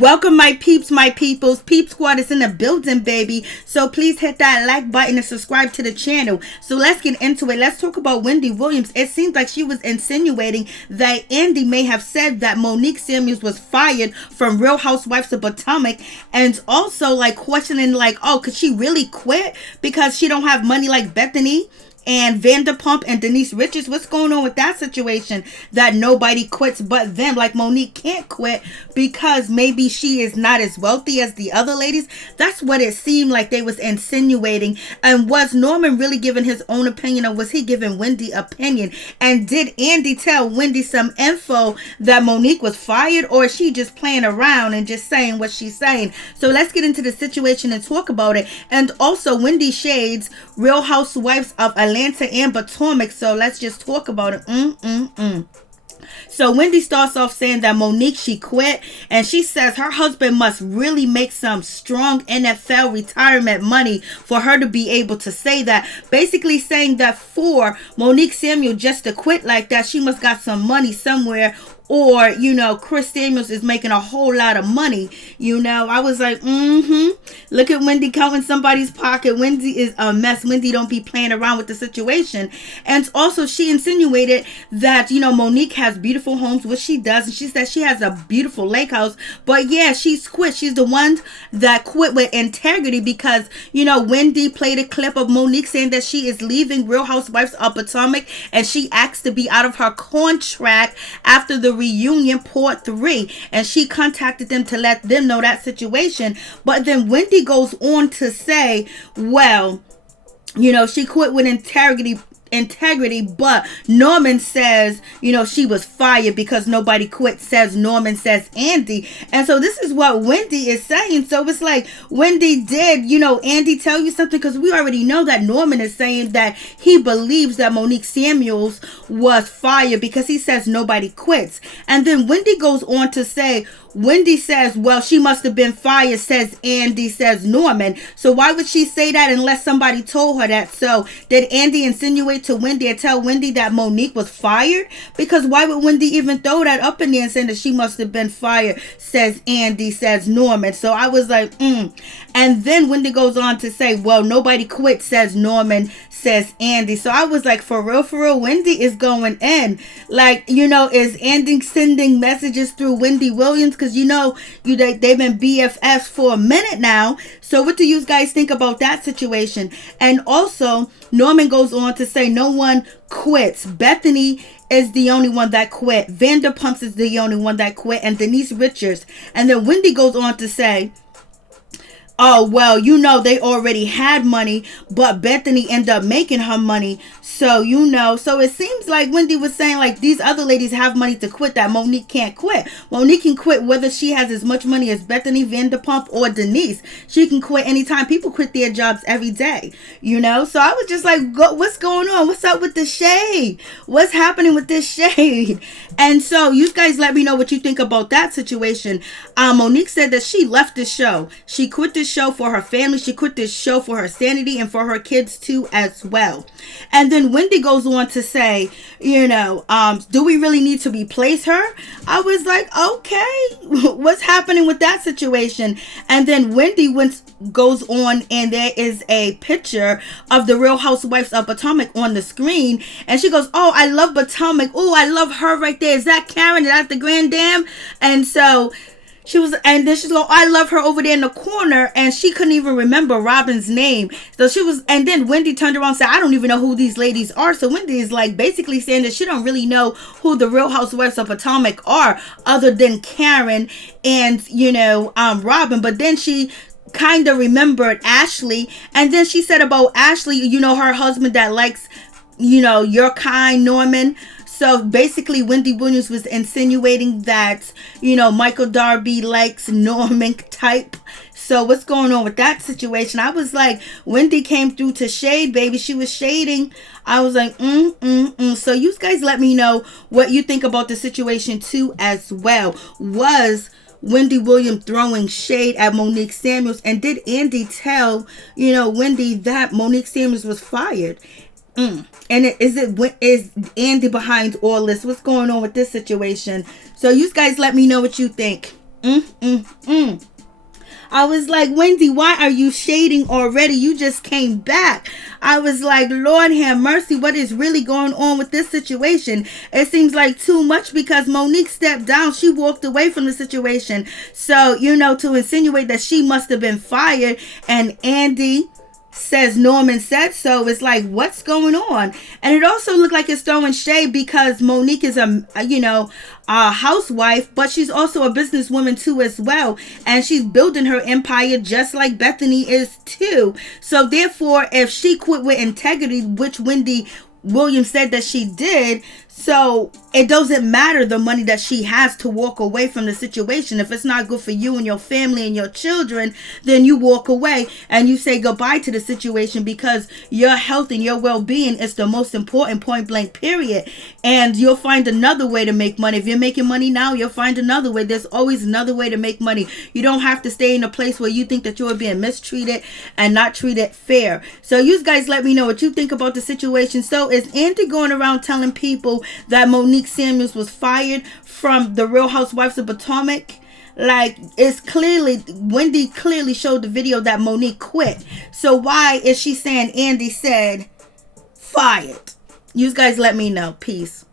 Welcome my peeps, my peoples. Peep Squad is in the building, baby. So please hit that like button and subscribe to the channel. So let's get into it. Let's talk about Wendy Williams. It seems like she was insinuating that Andy may have said that Monique Samuels was fired from Real Housewives of Potomac, and also like questioning like, oh, could she really quit because she don't have money like Bethany and Vanderpump and Denise Richards? What's going on with that situation that nobody quits but them? Like Monique can't quit because maybe she is not as wealthy as the other ladies. That's what it seemed like they was insinuating. And was Norman really giving his own opinion, or was he giving Wendy opinion? And did Andy tell Wendy some info that Monique was fired, or is she just playing around and just saying what she's saying? So let's get into the situation and talk about it. And also Wendy shades Real Housewives of Atlanta and Potomac. So let's just talk about it. So Wendy starts off saying that Monique, she quit, and she says her husband must really make some strong NFL retirement money for her to be able to say that. Basically saying that for Monique Samuel just to quit like that, she must got some money somewhere. Or, you know, Chris Samuels is making a whole lot of money. You know, I was like, look at Wendy counting somebody's pocket. Wendy is a mess. Wendy don't be playing around with the situation. And also she insinuated that, you know, Monique has beautiful homes, which she does. And she said she has a beautiful lake house. But yeah, she's quit. She's the one that quit with integrity because, you know, Wendy played a clip of Monique saying that she is leaving Real Housewives of Potomac, and she asked to be out of her contract after the reunion part 3, and she contacted them to let them know that situation. But then Wendy goes on to say, well, you know, she quit with integrity, but Norman says, you know, she was fired because nobody quit, says Norman, says Andy. And so this is what Wendy is saying. So it's like, Wendy, did, you know, Andy tell you something? Because we already know that Norman is saying that he believes that Monique Samuels was fired because he says nobody quits. And then Wendy goes on to say, Wendy says, well, she must have been fired, says Andy, says Norman. So why would she say that unless somebody told her that? So did Andy insinuate to Wendy and tell Wendy that Monique was fired? Because why would Wendy even throw that up in there and say that she must have been fired, says Andy, says Norman? So I was like, And then Wendy goes on to say, well, nobody quit, says Norman, says Andy. So I was like, for real, Wendy is going in. Like, you know, is Andy sending messages through Wendy Williams? Because, you know, they've been BFFs for a minute now. So what do you guys think about that situation? And also, Norman goes on to say no one quits. Bethany is the only one that quit. Vanderpump is the only one that quit. And Denise Richards. And then Wendy goes on to say, oh, well, you know, they already had money, but Bethany ended up making her money. So, you know, so it seems like Wendy was saying like these other ladies have money to quit that Monique can't quit. Monique can quit whether she has as much money as Bethany, Vanderpump, or Denise. She can quit anytime. People quit their jobs every day, you know. So I was just like, what's going on? What's up with the shade? What's happening with this shade? And so you guys let me know what you think about that situation. Monique said that she left the show. She quit the show for her family. She quit this show for her sanity and for her kids too as well. And then Wendy goes on to say, you know, do we really need to replace her? I was like, okay, what's happening with that situation? And then Wendy goes on, and there is a picture of the Real Housewives of Potomac on the screen, and she goes, oh, I love Potomac. Oh, I love her right there. Is that Karen? Is that the Grand Dame? And so she was, and then she's going, I love her over there in the corner, and she couldn't even remember Robin's name. So she was, and then Wendy turned around and said, I don't even know who these ladies are. So Wendy is like basically saying that she don't really know who the Real Housewives of Potomac are other than Karen and, you know, Robin. But then she kind of remembered Ashley, and then she said about Ashley, you know, her husband that likes, you know, your kind, Norman. So basically Wendy Williams was insinuating that, you know, Michael Darby likes Norman type. So what's going on with that situation? I was like, Wendy came through to shade, baby. She was shading. I was like, So you guys let me know what you think about the situation too as well. Was Wendy Williams throwing shade at Monique Samuels? And did Andy tell, you know, Wendy that Monique Samuels was fired? And is Andy behind all this? What's going on with this situation? So you guys let me know what you think. Mm, mm, mm. I was like, Wendy, why are you shading already? You just came back. I was like, Lord have mercy, what is really going on with this situation? It seems like too much because Monique stepped down. She walked away from the situation. So, to insinuate that she must have been fired, and Andy says Norman said so. It's like, what's going on? And it also looked like it's throwing shade because Monique is a housewife, but she's also a businesswoman too as well, and she's building her empire just like Bethany is too. So therefore, if she quit with integrity, which Wendy Williams said that she did, so it doesn't matter the money that she has to walk away from the situation. If it's not good for you and your family and your children, then you walk away and you say goodbye to the situation, because your health and your well-being is the most important, point blank, period. And you'll find another way to make money. If you're making money now, you'll find another way. There's always another way to make money. You don't have to stay in a place where you think that you're being mistreated and not treated fair. So you guys let me know what you think about the situation. So is Andy going around telling people that Monique Samuels was fired from the Real Housewives of Potomac? Like, it's clearly, Wendy clearly showed the video that Monique quit. So why is she saying Andy said fired? You guys let me know. Peace.